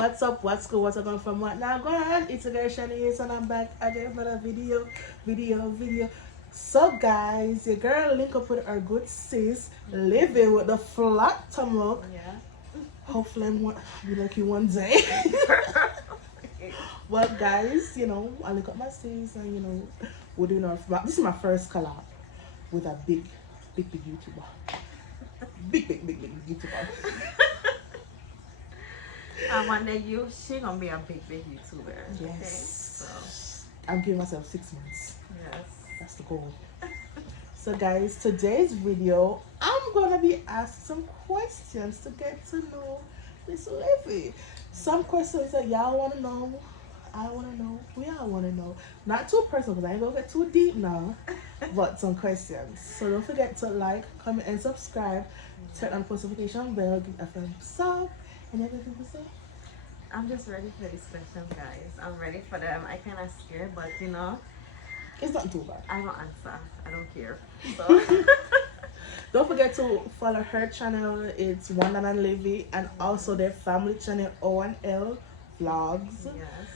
What's up? What's good? What's going from what now? Go on. It's a girl Shanice and I'm back again for the video. So guys, your girl link up with our good sis, living with the flat stomach. Yeah. Hopefully I'm be like you one day. Well guys, I link up my sis and we're doing our this is my first collab with a big YouTuber. Big YouTuber. And one day she gonna be a big YouTuber. Okay. So Yes. I'm giving myself 6 months. yes. That's the goal. So guys, today's video, I'm gonna be asking some questions to get to know Miss Livy. Some questions that y'all wanna know, I wanna know, we all wanna know. Not too personal because I ain't gonna get too deep now, but some questions. So don't forget to like, comment, and subscribe. Turn on the notification bell, give a thumbs up, and everything to say. I'm just ready for these questions, guys. I'm ready for them. I kinda scared, but It's not too bad. I will answer. I don't care. So Don't forget to follow her channel. It's ONEDAN and LIVI, and also their family channel O&L Vlogs. yes.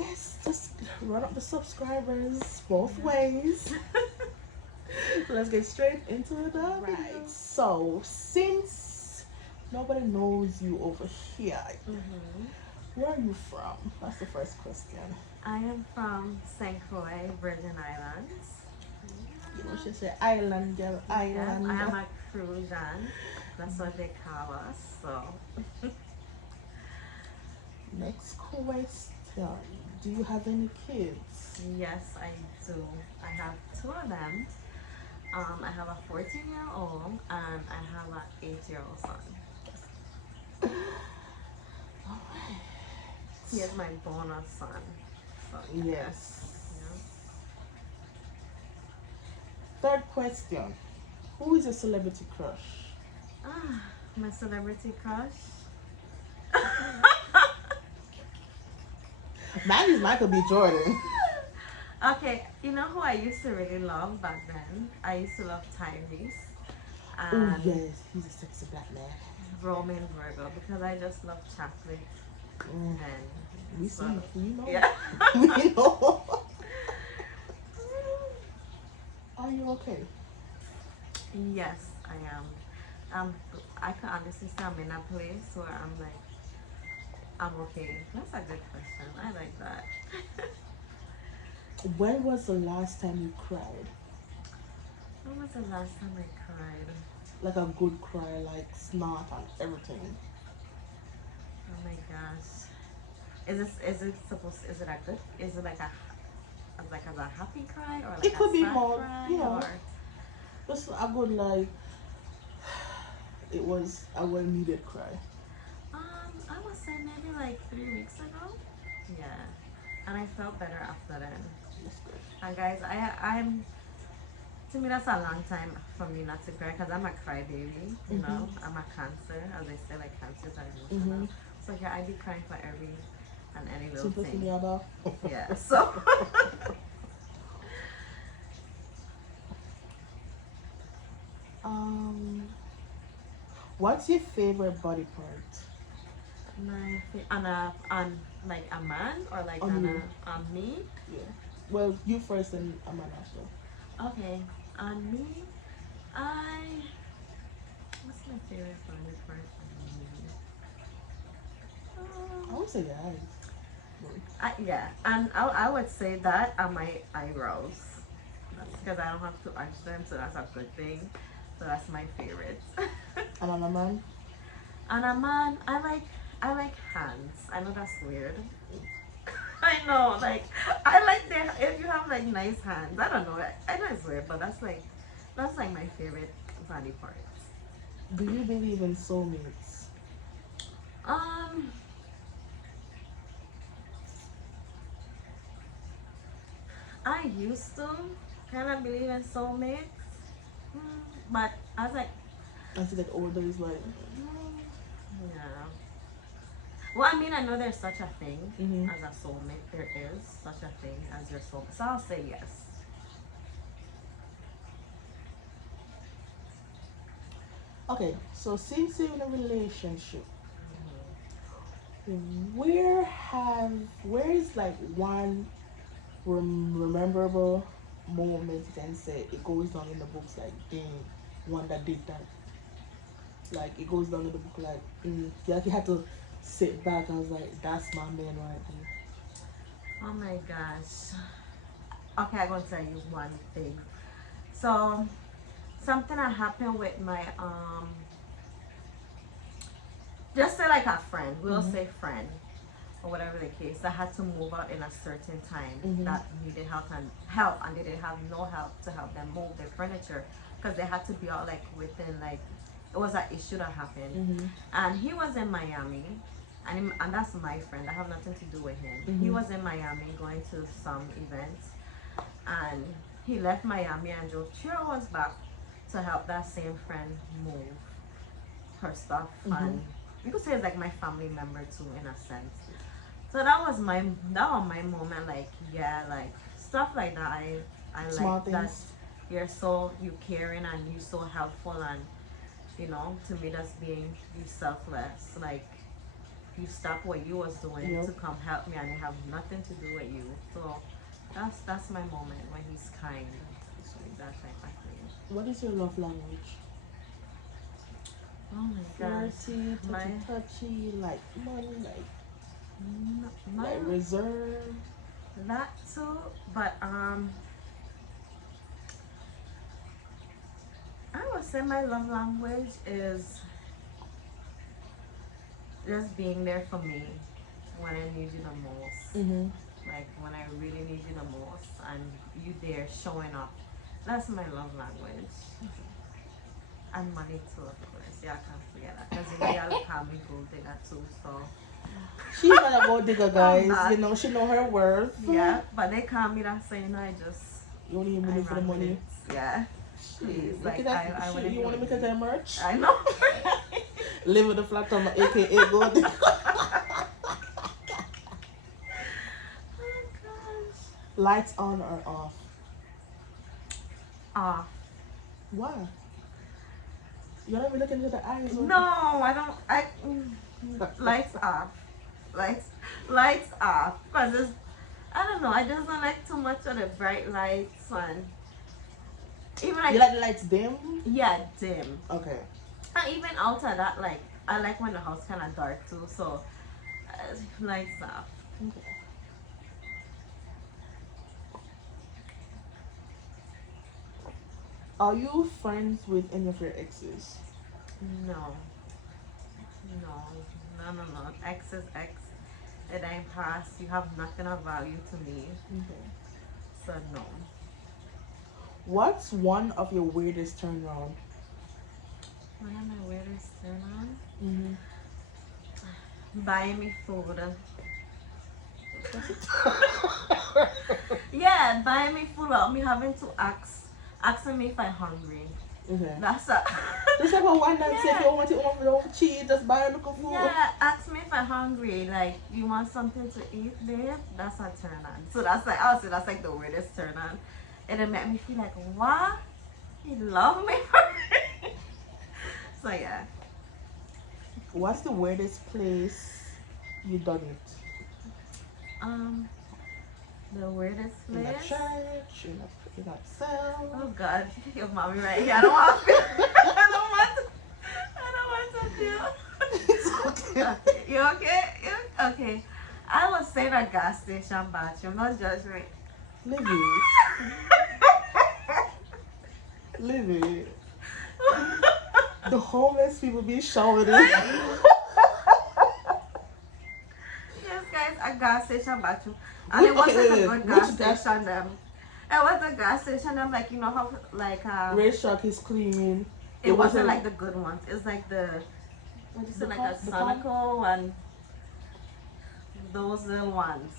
Yes, just run up the subscribers both ways. Let's get straight into the video. So, since nobody knows you over here, where are you from? That's the first question. I am from St. Croix, Virgin Islands. She said island girl, Yes, island I am girl. a Cruisan. That's what they call us. So Next question. Do you have any kids? yes, I do. I have two of them. I have a 14-year-old and I have an 8-year-old son. Alright. He is my bonus son. So, Yes. yeah. Third question. Who is your celebrity crush? My celebrity crush. Mine is Michael B. Jordan. Okay, you know who I used to really love back then? I used to love Tyrese Oh and yes, he's a sexy black man. Roman Virgo because I just love chocolate Mm. and We so, see, we know. yeah. We know. Are you okay? Yes, I am. I can honestly say I'm in a place where I'm like, I'm okay. That's a good question. I like that. When was the last time you cried? When was the last time I cried? Like a good cry, like snot and everything. Oh my gosh. Is it supposed is it a good is it like as a happy cry or It like a could be sad more, cry or just a good like. It was a well needed cry. I would say maybe like 3 weeks ago. Yeah. And I felt better after then. That's good. And guys, I'm to me that's a long time for me not to cry because I'm a crybaby, I'm a cancer, as they say, like cancers are Mm-hmm. emotional. So yeah, I be crying for every and any little Simple thing. Finiaba. Yeah. So um, what's your favorite body part on like a man or like on you? on me. Yeah. Well, you first and Amanda after. Okay, on me, I what's my favorite body part on me? I would say your eyes. Yeah, and I would say that on my eyebrows. That's because I don't have to arch them, so that's a good thing. So that's my favorite. And on a man? And a man, I like hands. I know that's weird. I know, like I like their if you have like nice hands. I don't know. I know it's weird, but that's like my favorite body part. Do you believe in soulmates? Um, I used to kind of believe in soulmates, but I was like, I feel like older is like. yeah. Well, I mean, I know there's such a thing Mm-hmm. as a soulmate. There is such a thing as your soulmate. So I'll say yes. Okay, so since you're in a relationship, Where is like one rememberable moment you can say it goes down in the books like dang, one that did that. Like it goes down in the book like like you had to sit back and I was like, that's my man right there. Oh my gosh. Okay, I'm gonna tell you one thing. So something that happened with my just say like a friend, we'll Mhm. say friend or whatever the case, that had to move out in a certain time Mhm. that needed help and they didn't have no help to help them move their furniture because they had to be out like within like it was an issue that happened. Mhm. And he was in Miami, and that's my friend. I have nothing to do with him. He Mhm. was in Miami going to some events, and he left Miami and drove 2 hours back to help that same friend move her stuff. Mhm. And you could say it's like my family member too, in a sense. So that was my moment. Like yeah, like stuff like that. I like Small that. things. You caring and you so helpful, and to me that's being you selfless. Like you stop what you was doing Yep. to come help me, and it have nothing to do with you. So that's my moment when he's kind. It's like that type of thing. What is your love language? Oh my God, Flirty, my touchy touchy, like money, my like reserve. that too. But I would say my love language is just being there for me when I need you the most. Mhm. Like when I really need you the most, and you there showing up. That's my love language. And money too, of course. Yeah, I can't forget that. Because y'all call me gold digger too, so She's not a gold digger, I'm guys. not. She know her worth. Yeah, but they call me that, so You only I money for the run with it. money. Yeah. Please, Shit, make it like that. I Shit, wouldn't you be want to with make it you. that merch? I know. Live with the flat on AKA gold digger. Oh gosh. Lights on or off? Off. Why? You don't be looking into the eyes. No, I don't. Lights off. Lights, lights off. Cause I don't know. I just don't like too much of the bright lights, and even You like like the lights dim? yeah, dim. Okay. And even out of that, like I like when the house kind of dark too. So lights off. Okay. Are you friends with any of your exes? No, no, no. X is X. It ain't past. You have nothing of value to me. Okay. So no. What's one of your weirdest turnaround? One of my weirdest turn on. Mm-hmm. Buying me food. That's it. Yeah, buying me food without me having to asking me if I'm hungry. Okay. That's a Just like a one night say if yeah. you want it home, you don't cheat, just buy a little food. Yeah, ask me if I'm hungry. Like, you want something to eat, babe? That's a turn on. So that's like, I'll say that's like the weirdest turn on. And it made me feel like, what? He love me for it. So yeah. What's the weirdest place you done it? Um, the weirdest In a place. church, in a Oh cell. God, your mommy right here. I don't want to feel. I don't want to. I don't want to It's feel. okay. Okay, you okay? You okay? I was saying a gas station bathroom. Don't judge me. Livy, Livy. The homeless people be showing it. Yes, guys, a gas station bathroom, and Which, it okay, wasn't a wait, good wait. gas Which gas? station. It was a gas station. Like how like Racetrack is clean. It it wasn't wasn't like the good ones. It's like the what do you say, the like a the calm. Sonico and those little ones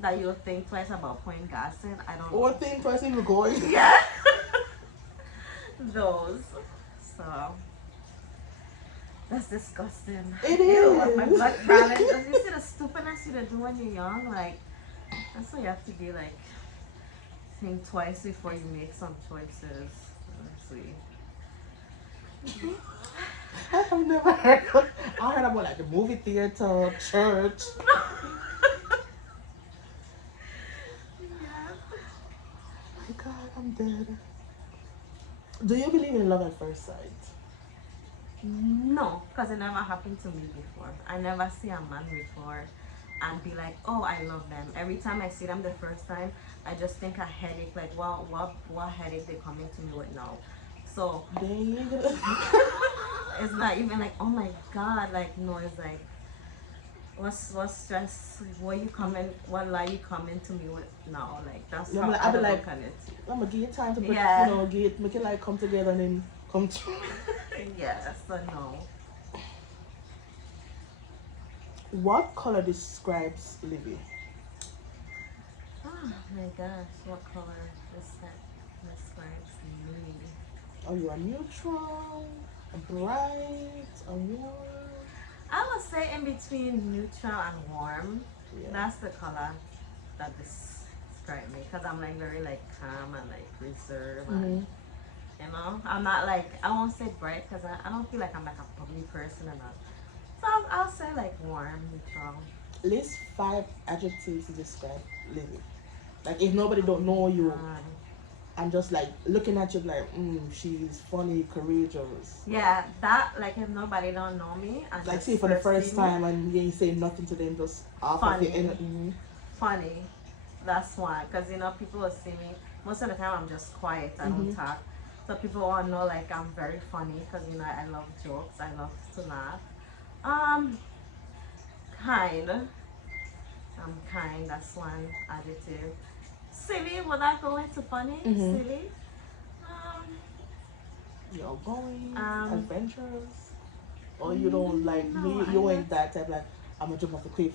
that you'll think twice about pouring gas in. I don't Or know. thing twice even going. Yeah, those. So that's disgusting. It Ew, my is. blood balance. You see the stupidness you do when you're young. Like that's why you have to be like think twice before you make some choices. Let's see. I have never heard of, I heard about like the movie theater, church. Yes. My God, I'm dead. Do you believe in love at first sight? No, because it never happened to me before. I never see a man before and be like, oh, I love them. Every time I see them the first time, I just think a headache, like what headache they coming to me with now. So Dang. it's not even like, oh my god, like no, it's like what stress, what you coming, what lie you coming to me with now? Like that's Yeah, how I'll I be would like, look at it. I'm gonna give you time to, but Yeah. get make it like come together and then come to. Yeah, so no. What color describes Livy? Oh my gosh, what color describes me? Are you a neutral, a bright, a warm? I would say in between neutral and warm. Yeah. That's the color that describe me because I'm like very like calm and like reserved and Mm-hmm. I'm not like I won't say bright because I don't feel like I'm like a bubbly person and all. So I'll say like warm, neutral. List 5 adjectives to describe Livy. Like if nobody Oh don't my know you, god. I'm just like looking at you like, she's funny, courageous. Yeah, that like if nobody don't know me and Like just see for the first see first me, time and you ain't say nothing to them, just off of your funny, energy. Mm-hmm. funny. That's why, because people will see me. Most of the time, I'm just quiet. I don't Mm-hmm. talk. So people want to know like I'm very funny because I love jokes. I love to laugh. Um, kind. I'm kind. That's one adjective. Silly. Would that go into funny? Mm-hmm. Silly. Um, You're going um. adventures, or you don't like No, you I'm not. ain't that type. Like I'm gonna jump off the cliff.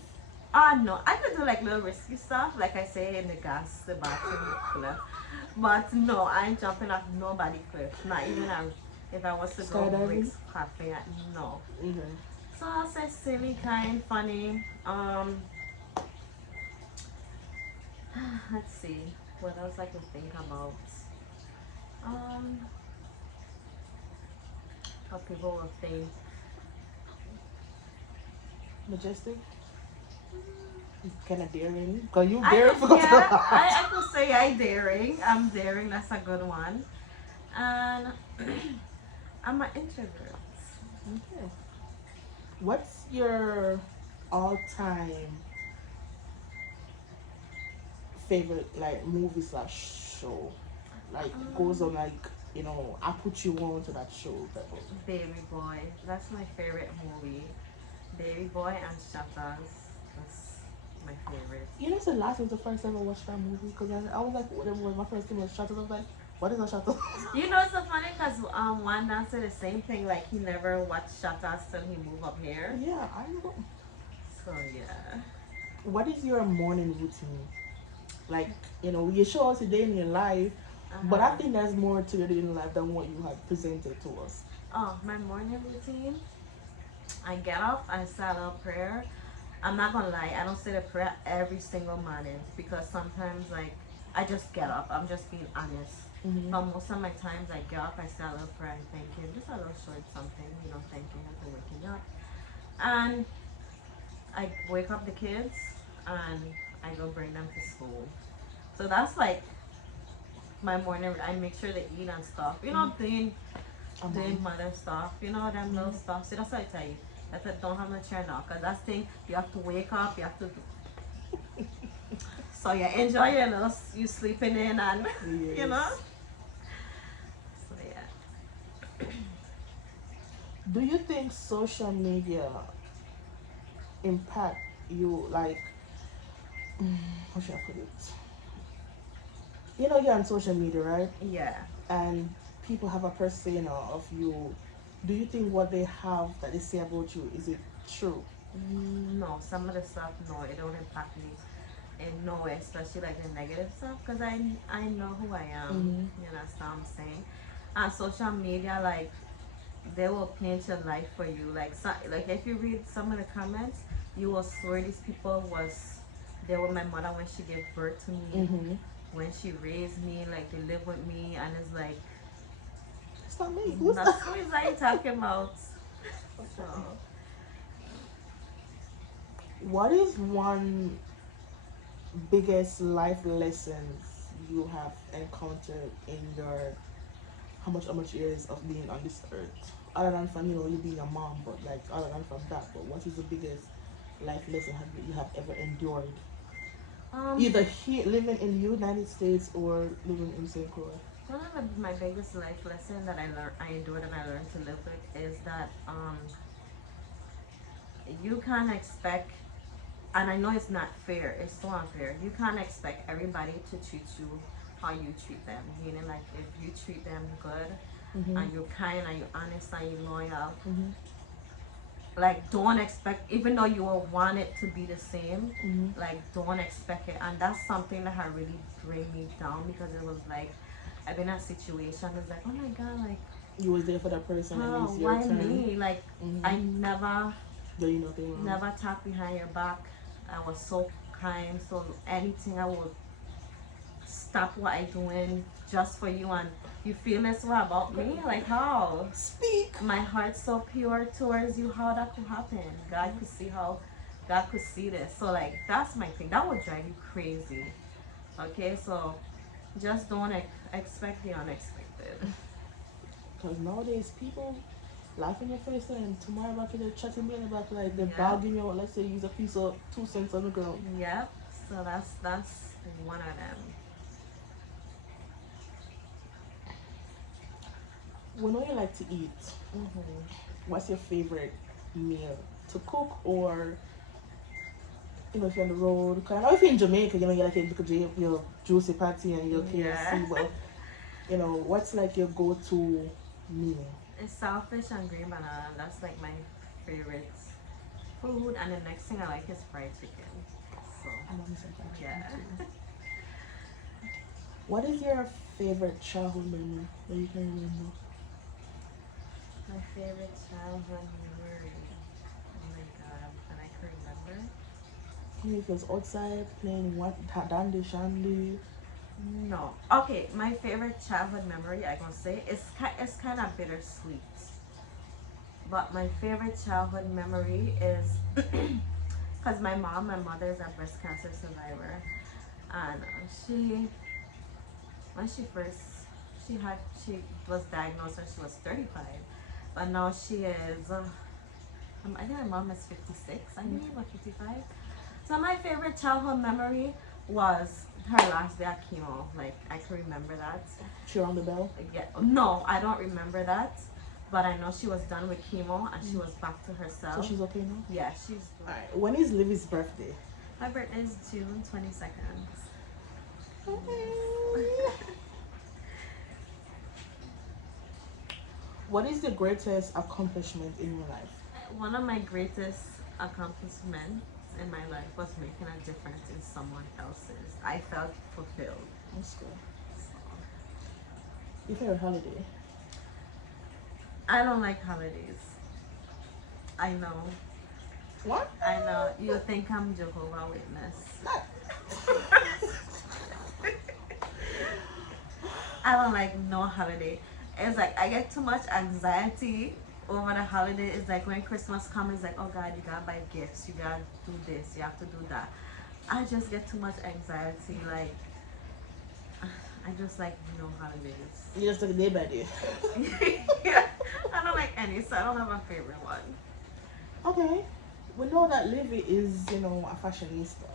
No, I could do like little risky stuff, like I say in the gas, the bathroom, the cliff. But no, I ain't jumping off nobody cliff. Not even if I was to go Skydiving. risk cafe, no. Okay. So I'll say silly, kind, funny. Let's see, what else I can think about. Um, what people will think. Majestic. Kind of daring. Cause you I daring could, for go to the yeah, heart. I could say I daring. I'm daring. That's a good one. And I'm an introvert. Okay. What's your all-time favorite like movie slash show? Like goes Um, on like I put you on to that show type of. Baby Boy. That's my favorite movie. Baby Boy and Shutters. That's my favorite. The last was the first time I watched that movie because I was like, when my first thing was Shutters, I was like, what is a Shutters? It's so funny because one dancer the same thing. Like he never watched Shutters till he moved up here. Yeah, I know. So yeah. What is your morning routine? Like, you show us a day in your life, Uh but I huh. think there's more to your day in life than what you have presented to us. Oh, my morning routine. I get up. I say a little prayer. I'm not gonna lie, I don't say the prayer every single morning because sometimes like I just get up. I'm just being honest. Mm-hmm. But most of my times I get up, I say a little prayer and thank him, just a little short something, thanking him for waking up. And I wake up the kids and I go bring them to school. So that's like my morning. I make sure they eat and stuff. Mm-hmm. A Doing mom. mother stuff. Them little Mm-hmm. stuff. So that's what I tell you. That's it. Don't have no chair now, cause that's thing. You have to wake up. You have to. So yeah, enjoy your little you sleeping in and you know. Yes. So yeah. Do you think social media impact you like how should I put it? You're on social media, right? Yeah. And people have a persona of you. Do you think what they have that they say about you is it true? No, some of the stuff, no, it don't impact me in no way, especially like the negative stuff, because I know who I am. Mm-hmm. That's what I'm saying. On social media, like they will paint your life for you. Like if you read some of the comments, you will swear these people was they were my mother when she gave birth to me, Mm-hmm. when she raised me, like they live with me, and it's like, It's not me. Who's that's that? who is that you talking about? So, Okay. What is one biggest life lessons you have encountered in your how much years of being on this earth? Other than from you being a mom, but like other than from that, but what is the biggest life lesson you have ever endured? um, Either here living in the United States or living in St. Croix. one of my biggest life lesson that I endured and I learned to live with is that you can't expect, and I know it's not fair, it's so unfair. You can't expect everybody to treat you how you treat them. Meaning, like, if you treat them good Mhm. and you're kind and you're honest and you're loyal, Mhm. like, don't expect, even though you will want it to be the same, Mhm. like, don't expect it. And that's something that had really bring me down, because it was like, I've been in a situation, it's like, oh my god, like, You was there for that person and how, it's your why turn. me? Like, I Mhm. never Doing nothing wrong. talked behind your back. I was so kind, so anything I would stop what I doing just for you, and you feel this way about me? Like, how? Speak. My heart's so pure towards you, how that could happen? God could see this. So, like, that's my thing. That would drive you crazy. Okay, so just don't expect the unexpected. Because nowadays people laugh in your face and tomorrow back they're chatting behind your back like they're Yep, bargaining you out. Let's say you use a piece of 2 cents on the ground. yep. So that's one of them. We know you like to eat. Hmm. What's your favorite meal to cook or if you're on the road? Cause I know if you're in Jamaica, you like your juicy patty and your Yeah. KFC. Well, what's like your go-to meal? It's saltfish and green banana. That's like my favorite food. And the next thing I like is fried chicken. So, I love me some fried chicken yeah. too. What is your favorite childhood memory that you can remember? My favorite childhood memory. Oh my god, and I can remember. Maybe if it was outside playing what dandy shandy. No. Okay, my favorite childhood memory, I gonna say, it's kind of bittersweet. But my favorite childhood memory is because my mother is a breast cancer survivor, and she when she was diagnosed when she was 35, but now she is I think my mom is 56, I believe, or 55. So my favorite childhood memory was her last day at chemo. Like, I can remember that. She rang the bell. Yeah, no, I don't remember that, but I know she was done with chemo and she Mm. was back to So herself. she's okay now? Yeah, she's good. Alright. When is Livy's birthday? My birthday is June 22nd. Okay. Yes. What is the greatest accomplishment in your life? One of my greatest accomplishments in my life was making a difference in someone else's. I felt fulfilled. That's good. So, Your favorite holiday? I don't like holidays. I know. What? I know. You think I'm Jehovah Witness. Not. I don't like no holiday. It's like I get too much anxiety over the holiday. It's like when Christmas comes, it's like, oh God, you gotta buy gifts, you gotta do this, you have to do that. I just get too much anxiety. Like, I just like no holidays. You just took a day by day. Yeah, I don't like any, so I don't have a favorite one. Okay. We know that Livy is, a fashionista.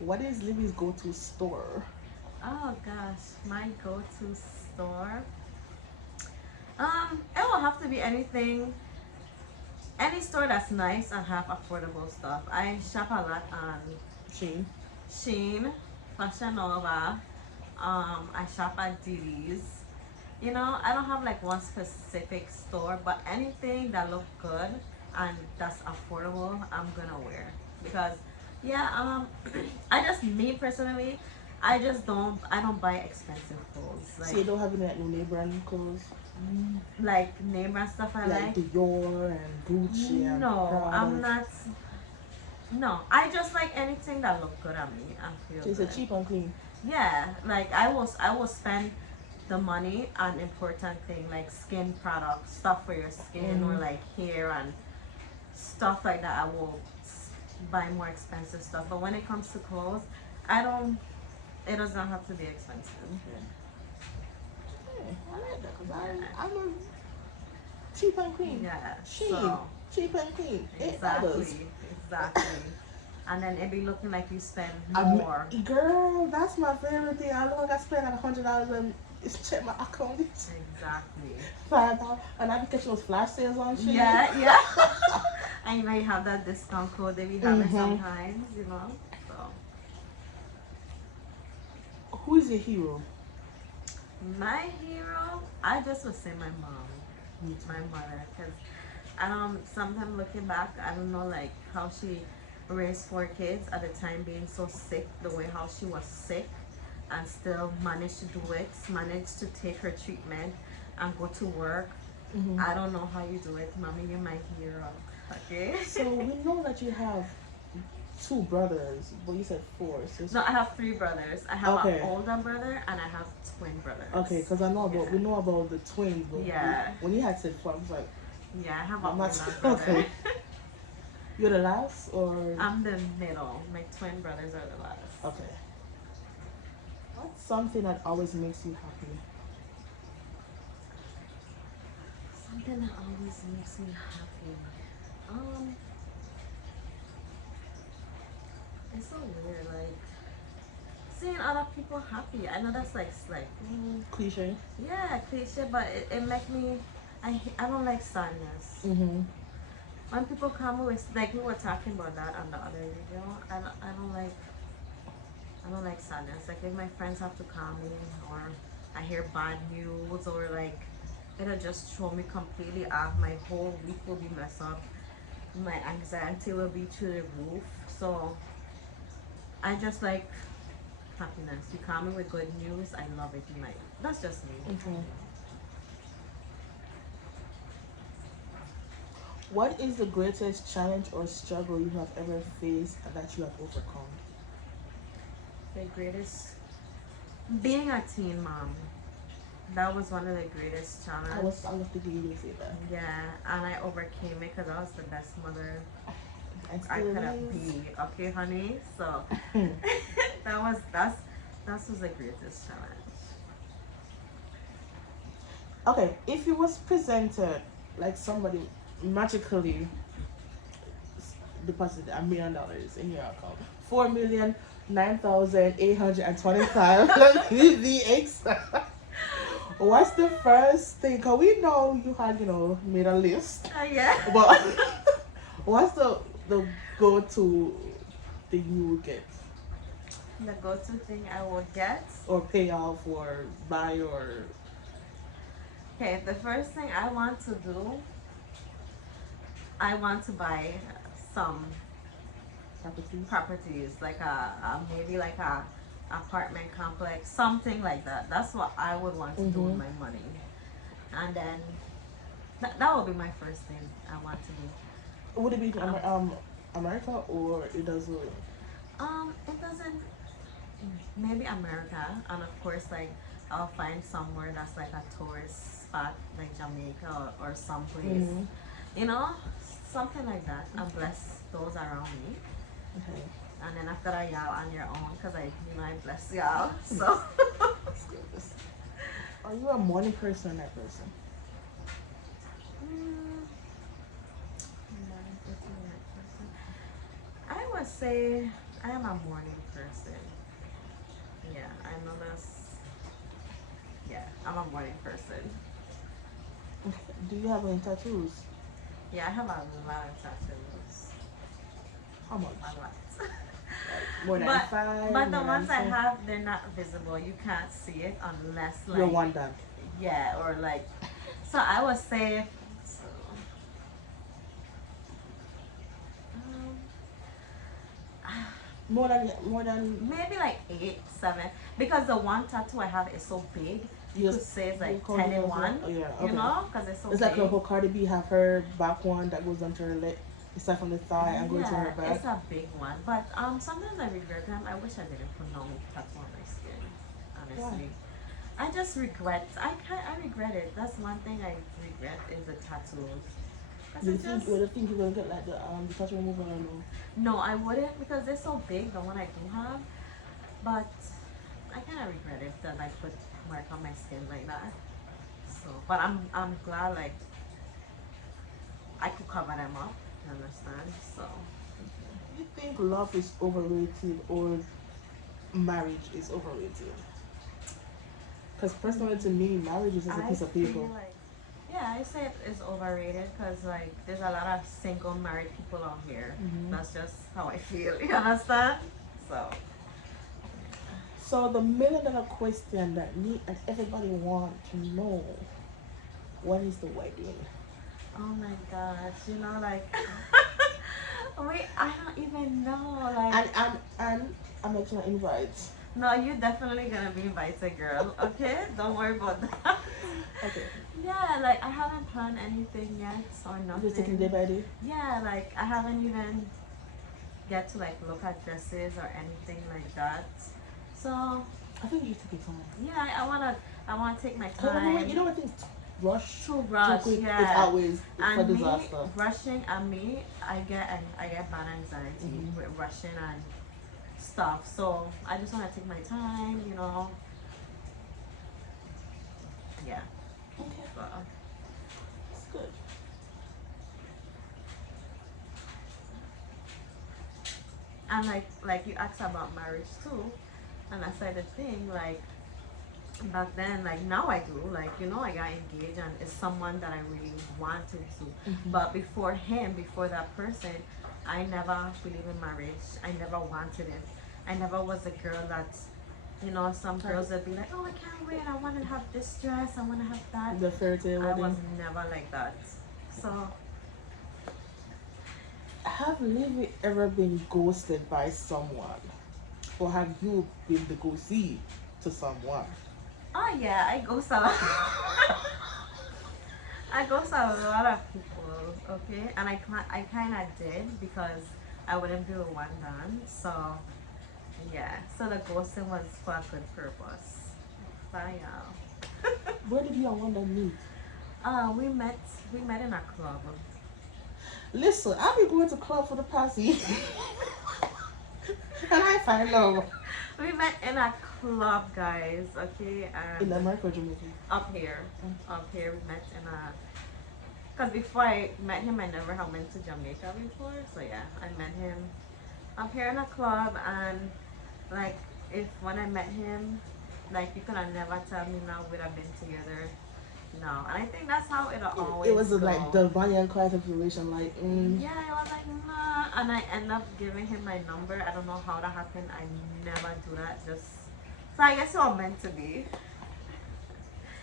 What is Livy's go-to store? Oh gosh, my go-to store. It will have to be any store that's nice and have affordable stuff. I shop a lot on Shane. Shein, Fashion Nova. I shop at Diddy's. I don't have like one specific store, but anything that look good and that's affordable, I'm gonna wear. Because, yeah, I just, me personally, I don't buy expensive clothes. So you don't have any like no name brand clothes? Like name brand stuff I Like like. Dior and Gucci and No, I'm Prada. not. No, I just like anything that look good on me. I feel So it's a good. cheap and clean. Yeah, like I will spend the money an important thing, like skin products, stuff for your skin or Mm-hmm. like hair and stuff like that. I will buy more expensive stuff. But when it comes to clothes, I don't. It does not have to be expensive. Okay. Yeah, I like that because Yeah. I'm a cheap and clean. Yeah. Shein, So cheap and clean. $8. exactly, exactly. And then it be looking like you spend Um, more. girl, that's my favorite thing. I know I got spent like $100 and it's check my account. It's Exactly. $5, and I be catching those flash sales on shit. Yeah, yeah. And you know you have that discount code that we have it Mm-hmm. sometimes, you know. So Who is your hero? my hero, I just would say my mom, Me too. my mother, because sometimes looking back, I don't know like how she raised 4 kids at the time being so sick, the way how she was sick and still managed to do it, managed to take her treatment and go to work. Mm-hmm. I don't know how you do it, mommy. You're my hero. Okay. So we know that you have two brothers, but you said four. So No, I have 3 brothers. I have an okay, older brother and I have twin okay, brothers. because I know about Yeah. we know about the twins, but Yeah. when you had said four, I was like, Yeah, I have an I'm not older brother. okay. You're the last, or I'm the middle. My twin brothers are the last. okay. What's something that always makes you happy? Something that always makes me happy. Um, it's so weird, like seeing other people happy. I know that's like Cliche. yeah, cliche, but it make me. I don't like sadness. Mm-hmm. When people come with like we were talking about that on the other video. I don't like sadness. Like if my friends have to call me or I hear bad news or like it'll just throw me completely off. My whole week will be messed up. My anxiety will be through the roof. So I just like happiness. You call me with good news, I love it. You might. That's just me. Okay. What is the greatest challenge or struggle you have ever faced and that you have overcome? The greatest being a teen mom. That was one of the greatest challenges. I was thinking you would say that. Yeah, and I overcame it because I was the best mother And I still could have is. be. Okay, honey. So that was the greatest challenge. Okay, if you was presented like somebody magically deposited $1 million in your account, 4,009,825. The extra. What's the first thing? Cause we know you had made a list, Yeah. but what's the go to thing you would get The go-to thing I would get. or pay off or buy or Okay, the first thing I want to do, I want to buy some properties? properties, like a maybe like a apartment complex, something like that. That's what I would want to do with Mm-hmm. my money. And then that would be my first thing I want to do. Would it be Um, America or it doesn't? it doesn't. Maybe America, and of course, like I'll find somewhere that's like a tourist spot, like Jamaica or someplace, Mm-hmm. you know, something like that. And bless those around me. Okay. And then after that, y'all on your own, cause I bless y'all. So, That's good. Are you a morning person or night person? Mm, morning person, night person. I would say I am a morning person. Yeah, I know that's. Yeah, I'm a morning person. Okay. Do you have any tattoos? Yeah, I have a lot of tattoos. How much? A lot. Like more than but five? but the More than ones I 10? have, they're not visible. You can't see it unless You're like one done. yeah, or like. So I would say. So, um, More than maybe like 8, 7, because the one tattoo I have is so big. You could just say it's you like call 10 it in as well? one. Oh, yeah, You okay. know, because it's so It's big. like how Cardi B have her back one that goes onto her leg. It's like from the thigh and goes to her Yeah, back. it's a big one. But sometimes I regret them. I wish I didn't put no tattoo on my skin. Why? Honestly, I just regret. I regret it. That's one thing I regret is the tattoos. Cause it just Do you think you're gonna get like the tattoo removal or no? no, I wouldn't because they're so big. The one I do have, but I kind of regret it that I put mark on my skin like that. So, but I'm glad like I could cover them up. You understand? So, You think love is overrated or marriage is overrated? Because personally, to me, marriage is just a I piece of feel paper. like yeah, I say it is overrated because like there's a lot of single married people out here. Hmm. That's just how I feel. You understand? So, So the $1 million question that me and everybody want to know: when is the wedding? oh my gosh, you know, like wait, I don't even know. Like, And I'm making an invite. no, you're definitely gonna be invited, girl. Okay, don't worry about that. Okay, Yeah, like I haven't planned anything yet or I'm just taking day nothing. by day. Yeah, like I haven't even get to like look at dresses or anything like that. So I think you should take your time. yeah, I wanna take my Cause you time know what things rush to too rush. quick. It's Yeah, always for and me disaster. rushing and me, I get bad anxiety Hmm. with rushing and stuff. So I just wanna take my time, you know. Yeah. Okay, So that's good. and like you asked about marriage too, and I said the thing like back then, like now I do, like you know, I got engaged and it's someone that I really wanted to. Hmm. But before him, before that person, I never believed in marriage. I never wanted it. I never was a girl that, you know, some girls would be like, oh, I can't wait. I want to have this dress. I want to have that. The fairy tale I was wedding. never like that. So, Have Livy ever been ghosted by someone? Or have you been the ghostee to someone? oh yeah, I ghost a lot. I ghost a lot of people, okay? And I kind of did because I wouldn't be the one done. So, yeah. So the ghosting was for a good purpose. Bye, y'all. Where did you and Wanda meet? We met in a club. Listen, I've been going to club for the past year. And I find love. We met in a club, guys, okay? In And America or Jamaica? up here. Up here we met in a because before I met him I never had went to Jamaica before. So yeah, I met him up here in a club and like if when I met him, like you could have never tell me now we'd have been together. No. And I think that's how it'll It always was like go. the Bonnie and Clyde situation, like, Yeah, I was like, nah. And I end up giving him my number. I don't know how that happened. I never do that. Just so I guess it was meant to be.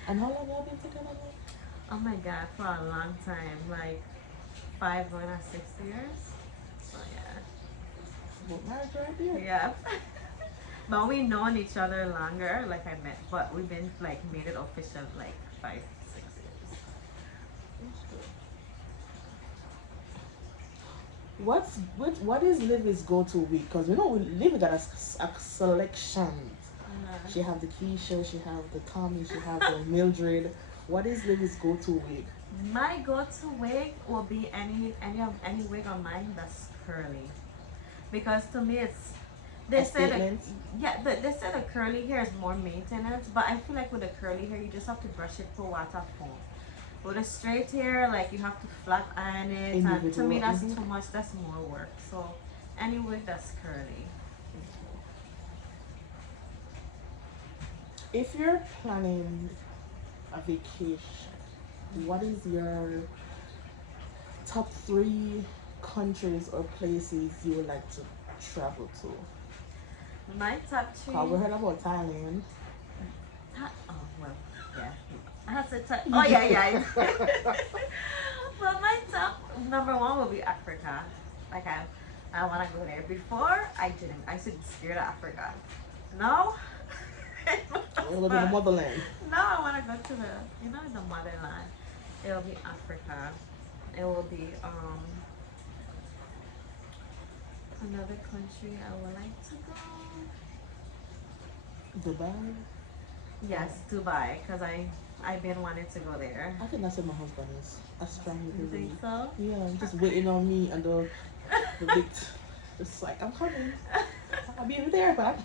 and how long have you been together? Oh my god, for a long time. Like 5 going on 6 years. So yeah. What marriage right there? Yeah. But we known each other longer, like I met but we've been like made it official like 5, 6 years. That's good. What is Livy's go-to week? Because we know Livy got a selection. She have the Keisha, she have the Tommy, she have the Mildred. What is Livy's go-to wig? My go-to wig will be any wig on mine that's curly, because to me it's they A say that statement. yeah they say the curly hair is more maintenance, but I feel like with the curly hair you just have to brush it for water phone. With a straight hair, like you have to flat iron it, and to me Individual. that's Hmm. too much. That's more work. So any wig that's curly. If you're planning a vacation, what is your top three countries or places you would like to travel to? My top Cause we three. heard about Thailand. Oh well, yeah. I have to touch. Oh yeah, yeah. Well, my top number one will be Africa. Like I want to go there. Before I didn't. I used to be scared of Africa. No. We'll go to the motherland. Now I want to go to the motherland. It will be Africa. It will be another country I would like to go. Dubai. Yes, Dubai, because I've been wanting to go there. I think that's where my husband is. I strongly You think believe. so? Yeah, I'm just waiting on me and the big. It's like I'm coming. I'll be there, but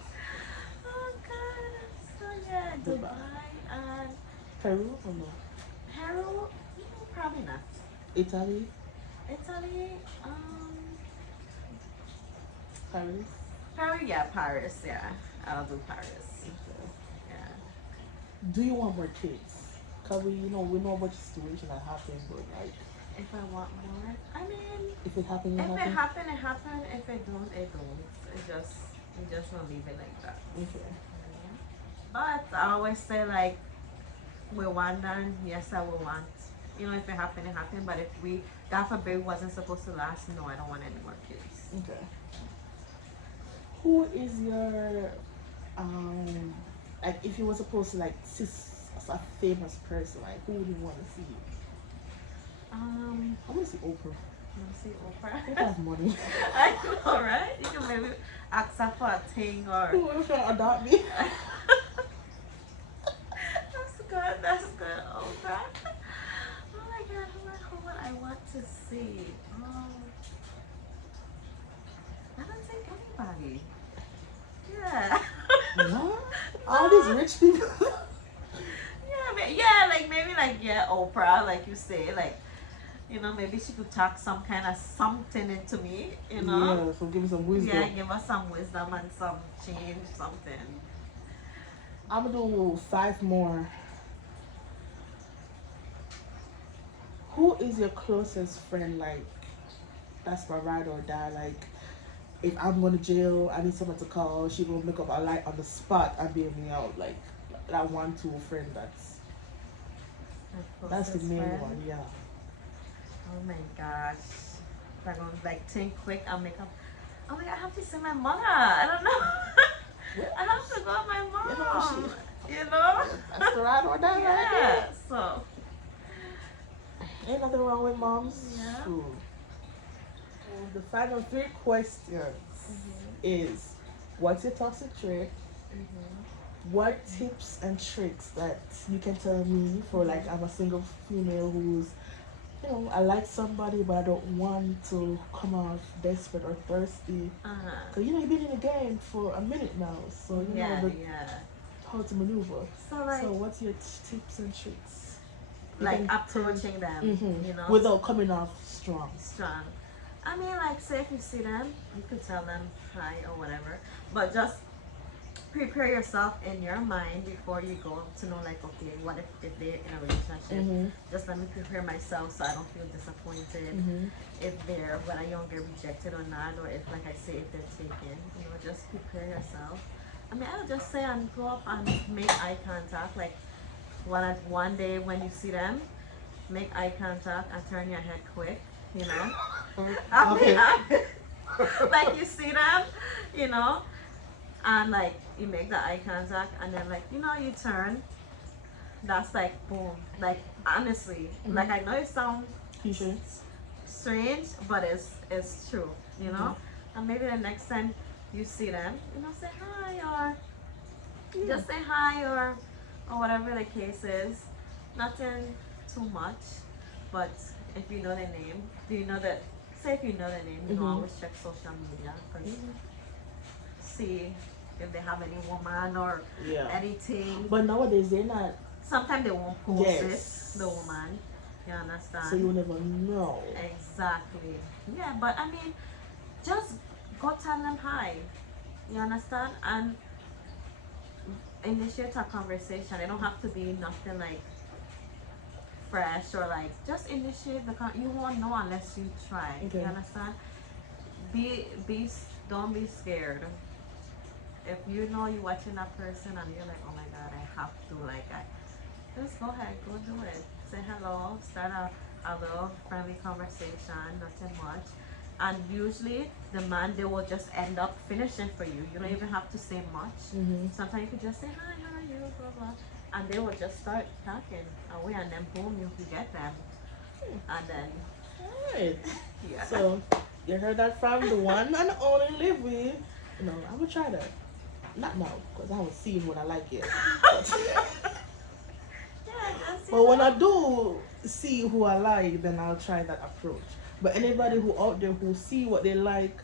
Oh God. So yeah, Dubai, Dubai and Peru or no? Peru, probably not. Italy, Italy, Paris. Paris, yeah, Paris, yeah. I'll do Paris. Okay. Yeah. Do you want more kids? Cause we know what situation that happened, but like If I want more, I mean, if it happened, it if it happened. happen, it happen. If it don't, it don't. It just, we just gonna leave it like that. Okay. Yeah. But I always say like, we want done. Yes, I will want. If it happen, it happen. But if we, God forbid, wasn't supposed to last, no, I don't want any more kids. Okay. Who is your um like if you were supposed to like see a famous person, like who would you want to see? I want to see Oprah. Let's see, Oprah Oprah. has money. I know, right? You can maybe ask her for a thing or. Who would try to adopt me? That's good. That's good. Oprah. Oh my God, who would I want to see? I don't think anybody. Yeah. What? All these rich people. Yeah, like maybe like yeah, Oprah, like you say, like maybe she could talk some kind of something into me, Yeah, so give me some wisdom. Yeah, give us some wisdom and some change, something. I'm gonna do 5 more. Who is your closest friend? Like, that's my ride or die. Like, if I'm going to jail, I need someone to call. She will make up a light on the spot and bail me out. Like, that one, two friend. My That's the closest main friend. one. Yeah. Oh my gosh. If I'm gonna like think quick, I'll make up. Oh my God, I have to see my mother. I don't know. I have to go with my mom. That's the ride or die. Right Yeah. there. So. Ain't nothing wrong with moms. Yeah. Ooh. The final 3 questions is: what's your toxic trait? What tips and tricks that you can tell me for like I'm a single female who's I like somebody but I don't want to come off desperate or thirsty because you've been in the game for a minute now, so you Yeah, know yeah. how to maneuver. So like, What's your tips and tricks? You like can approaching them, without coming off strong. strong. I mean, like, say if you see them, you could tell them hi or whatever, but just prepare yourself in your mind before you go to know, like, okay, what if they're in a relationship? Just let me prepare myself so I don't feel disappointed if they're when I don't get rejected or not, or if, like I say, if they're taken. Just prepare yourself. I mean, I'll just say and go up and make eye contact. Like, one day when you see them, make eye contact and turn your head quick. Okay. Like you see them, you know, and like you make the eye contact and then like you turn. That's like boom. Like honestly, like I know it sounds strange, but it's true. And maybe the next time you see them, say hi or just say hi or whatever the case is. Nothing too much, but if you know their name, do you know that? Say if you know their name, you can always check social media because see if they have any woman or anything. But nowadays they're not. Sometimes they won't post it, the woman. You understand? So you never know. Exactly. Yeah, but I mean, just go tell them hi. You understand? And initiate a conversation. It don't have to be nothing like fresh or like just initiate you won't know unless you try. You understand? Don't be scared. If you know you're watching that person and you're like, oh my God, I have to just go ahead, go do it. Say hello, start a little friendly conversation, nothing much. And usually the man, they will just end up finishing for you. You don't even have to say much. Sometimes you could just say hi, how are you, blah blah, and they will just start talking away, and then boom, you can get them. And then alright. yeah. So you heard that from the one and only LIVI. I'm gonna try that. Not now, because I haven't seen what I like yet. But, Yeah, just but when I do see who I like, then I'll try that approach. But anybody yeah. who out there who see what they like,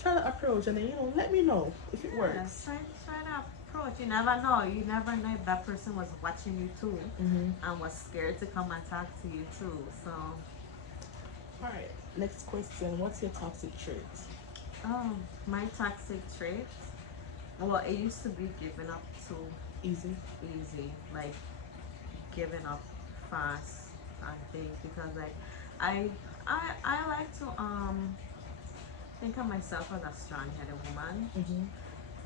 try that approach and then let me know if it Yeah, works. try to approach. You never know. You never know if that person was watching you too Mm-hmm. and was scared to come and talk to you too. So, All right. Next question. What's your toxic trait? oh, my toxic trait. Well, it used to be giving up too Easy. easy, like giving up fast. I think because like I I like to think of myself as a strong-headed woman, Mm-hmm.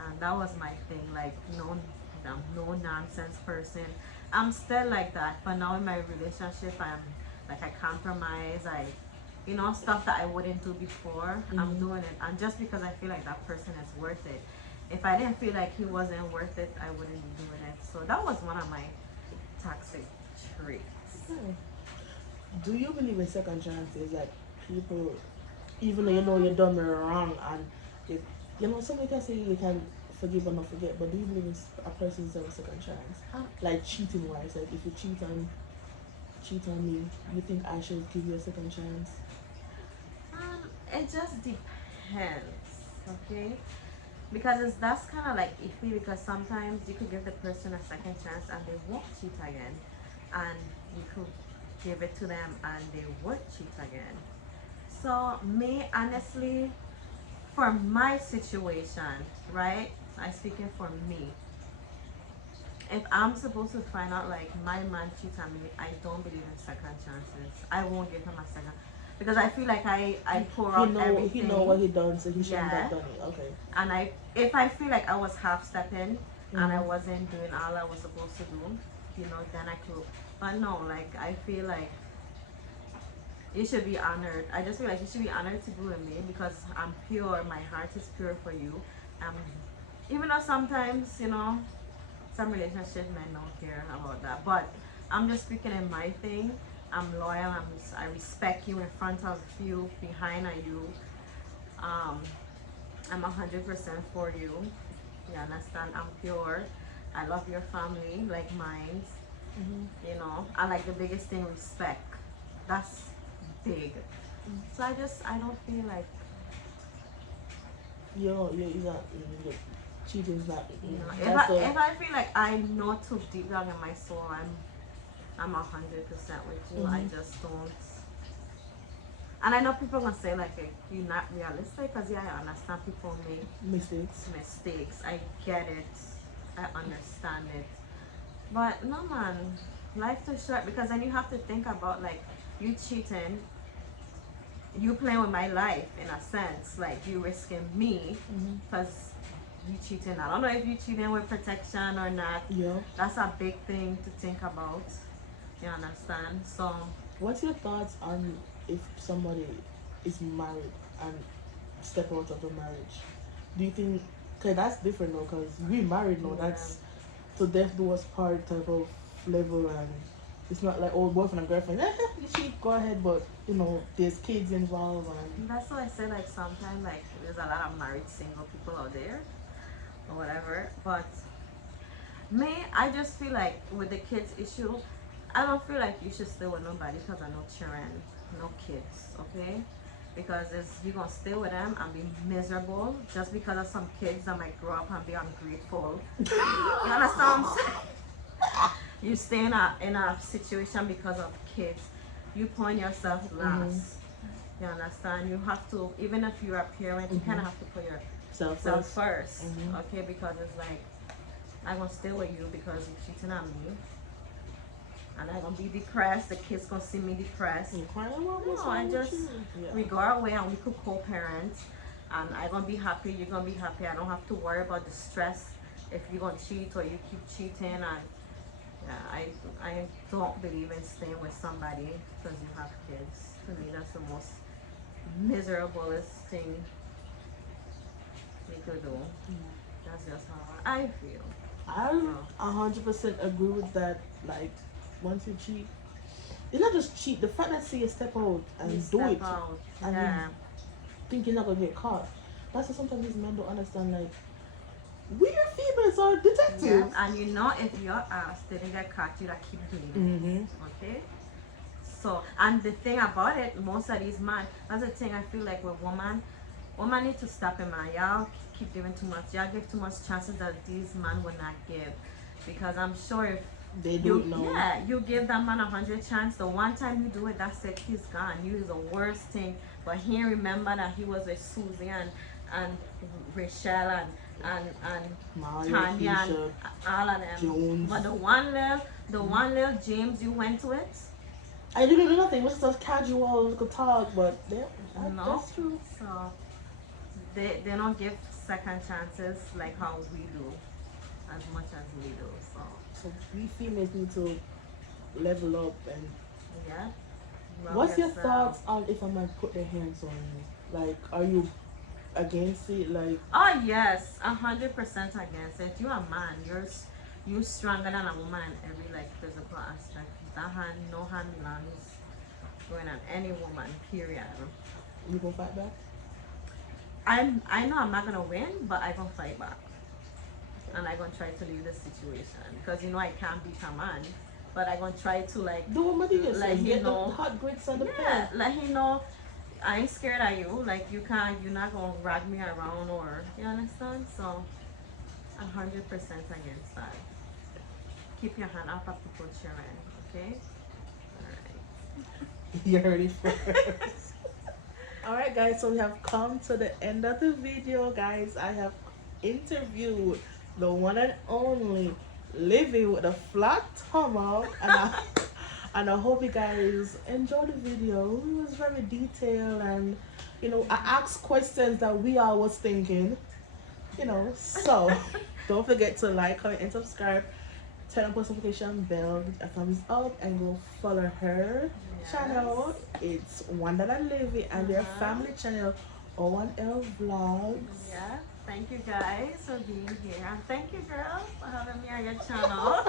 and that was my thing. Like no nonsense person. I'm still like that, but now in my relationship, I'm like I compromise. Stuff that I wouldn't do before. I'm Mm-hmm. doing it, and just because I feel like that person is worth it. If I didn't feel like he wasn't worth it, I wouldn't be doing it. So that was one of my toxic traits. Hmm. Do you believe in second chances? Like people, even though Mm, you've done wrong, and you, somebody can say you can forgive or not forget, but do you believe in a person deserves a second chance? um, Like cheating wise, like if you cheat on me, you think I should give you a second chance? it just depends, okay? Because that's kind of like iffy because sometimes you could give the person a second chance and they won't cheat again, and you could give it to them and they would cheat again. So me, honestly, for my situation, right? I speaking for me. If I'm supposed to find out like my man cheats on me, I don't believe in second chances. I won't give him a second because I feel like I pour out He know everything. what he done, so he shouldn't have Yeah. done it. Okay. And if I feel like I was half stepping and I Mm-hmm. wasn't doing all I was supposed to do, then I could. But no, like I feel like you should be honored. I just feel like you should be honored to be with me because I'm pure. My heart is pure for you. Um, even though sometimes some relationship men don't care about that, but I'm just speaking in my thing. I'm loyal. I respect you in front of you, behind of you. Um, I'm 100% for you. You understand? I'm pure. I love your family like mine. Mm-hmm. I like the biggest thing respect. That's big. So I don't feel like You're not. Cheating's not. if That's I the. if I feel like I know too deep down in my soul I'm 100% with you. I Mm-hmm. just don't. And I know people gonna say like you're not realistic because yeah, I understand people make Mistakes. mistakes. I get it. I understand it. But no man, life too short because then you have to think about like you cheating, you playing with my life in a sense, like you risking me Mm-hmm. because you cheating. I don't know if you cheating with protection or not. Yeah. That's a big thing to think about. You understand? So What's your thoughts on if somebody is married and step out of the marriage? Do you think? Cause that's different though. Cause we married now. yeah. That's to death do us part type of level, and it's not like old boyfriend and girlfriend. You cheat, go ahead, but there's kids involved, and That's why I say like sometimes like there's a lot of married single people out there or whatever. But me, I just feel like with the kids issue, I don't feel like you should stay with nobody because of no children, no kids, okay? Because it's you gonna stay with them and be miserable just because of some kids that might grow up and be ungrateful. You understand what I'm saying? You stay in a situation because of kids. You point yourself mm-hmm. last. You understand? You have to, even if you're a parent, you kind Mm-hmm. of have to put Self yourself first. first, Mm-hmm. okay? Because it's like I'm gonna stay with you because you're cheating on me, and I'm gonna be depressed. The kids gonna see me depressed. You crying? What's No, I wrong with just you? Yeah. we go our way and we could co-parent, and I gonna be happy. You're gonna be happy. I don't have to worry about the stress if you're gonna cheat or you keep cheating. And yeah, I don't believe in staying with somebody because you have kids. To me, that's the most miserablest thing you could do. Yeah. That's just how I feel. I So 100% agree with that. Like, once you cheat, it's not just cheat. The fact that say you step out you and do step it, out. and you Yeah. think you're not gonna get caught. That's what sometimes these men don't understand. Like, We are females are Yeah, detectives. and you know if your ass didn't get caught, you'd have keep doing Mm-hmm. it. Okay? So, and the thing about it, most of these men, that's the thing I feel like with woman need to stop it, man. Y'all keep giving too much. Y'all give too much chances that these men will not give. Because I'm sure if They don't know. you give that man 100 chance, the one time you do it, that's it, he's gone. You is the worst thing. But he remember that he was with Susie and Rachel and Mario, Tanya and Keisha, all of them. Jones. But the one little James you went with, I didn't do nothing. It was just casual little talk, but yeah, no. that's true. So they don't give second chances like how we do, as much as we do. So So we females need to level up. And yeah. Well, what's your guess thoughts on if a man put their hands on you? Like, are you against it? Like, oh yes, 100% against it. You're a man. You stronger than a woman in every like physical aspect. That hand, no hand belongs going on any woman. Period. you gonna fight back? I know I'm not gonna win, but I gonna fight back, and I gonna try to leave the situation because you know I can't beat a man, but I gonna try to Do what Maria let says. him Get the know. hot grits on the Yeah, pan. let him know I ain't scared of you. Like you're not gonna drag me around or you understand. So 100% against that. Keep your hand up at people's children, okay? You heard it first. Alright guys, so we have come to the end of the video, guys. I have interviewed the one and only Livy with a flat stomach, and I hope you guys enjoy the video. It was very detailed, and I asked questions that we all was thinking, so don't forget to like, comment, and subscribe. Turn on post notification bell, a thumbs up, and go follow her channel. Yes. It's Wanda and Livy, and their Uh-huh. family channel, O1L Vlogs. Yeah. Thank you guys for being here. And thank you girl for having me on your channel.